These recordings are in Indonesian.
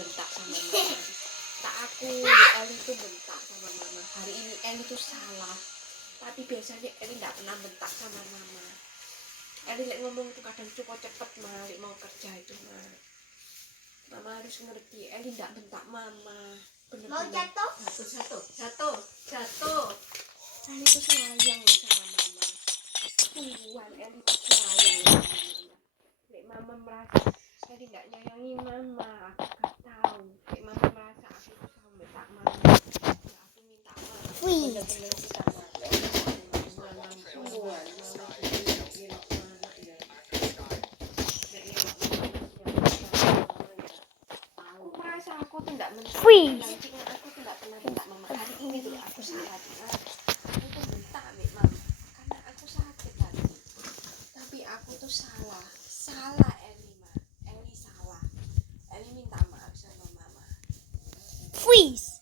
bentak sama mama. Tak aku Eli tuh bentak sama mama. Hari ini Eli tuh salah. Tapi biasanya Eli nggak pernah bentak sama mama. Eli ngomong tuh kadang cukup cepet mau kerja itu Mama harus ngerti. Eli nggak bentak mama. Bener-bener. Mau jatuh? Jatuh. Eli tuh sayang loh sama mama. Sungguhan Eli tuh sayang loh sama mama. Nek mama merasa Eli nggak nyayangi mama, aku nggak tahu. Nek mama merasa aku tuh sama bentak mama, ya aku minta maaf. Bener-bener minta maaf. Sungguhan mama aku merasa aku tuh nggak aku tuh nggak pernah bentak mama. Hari ini tuh aku salah. Aku tuh bentak nek mama karena aku sakit tadi. Tapi aku tuh salah Eli salah. Eli minta maaf sama mama. Freeze.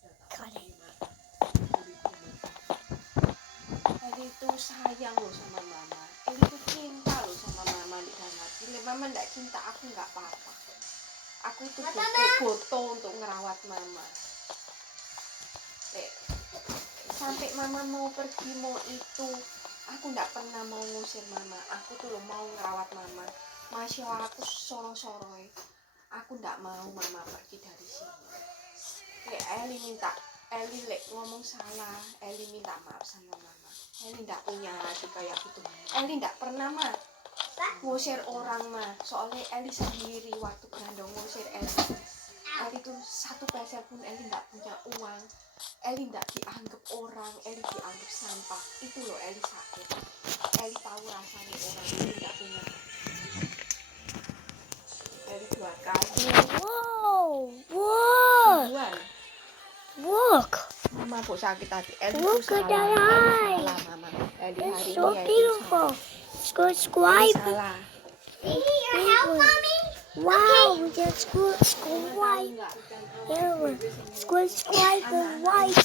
Eli tuh sayang loh sama mama. Eli tuh cinta loh sama mama di dalam. Bila mama nggak cinta aku nggak apa-apa. Aku itu butuh untuk ngerawat mama. Sampai mama mau pergi mau itu, aku nggak pernah mau ngusir mama. Aku tuh loh mau ngerawat mama. Masya Allah aku soro-soroi. Aku nggak mau mama pergi dari sini. Eli ngomong salah. Eli minta maaf sama mama. Eli nggak punya hati kayak gitu. Eli nggak pernah ngusir orang soalnya Eli sendiri waktu Grandong ngusir Eli tuh 1 peser pun Eli nggak punya uang. Eli nggak dianggap orang, Eli dianggap sampah. Itu loh Eli sakit. Eli tahu rasanya orang Eli nggak punya. Eli 2 kali. Look. Mama kok sakit hati. Eli Look tuh at that eye. salah mama. Eli It's hari so ini beautiful. Subscribe. salah. Wow, just subscribe. Subscribe and like.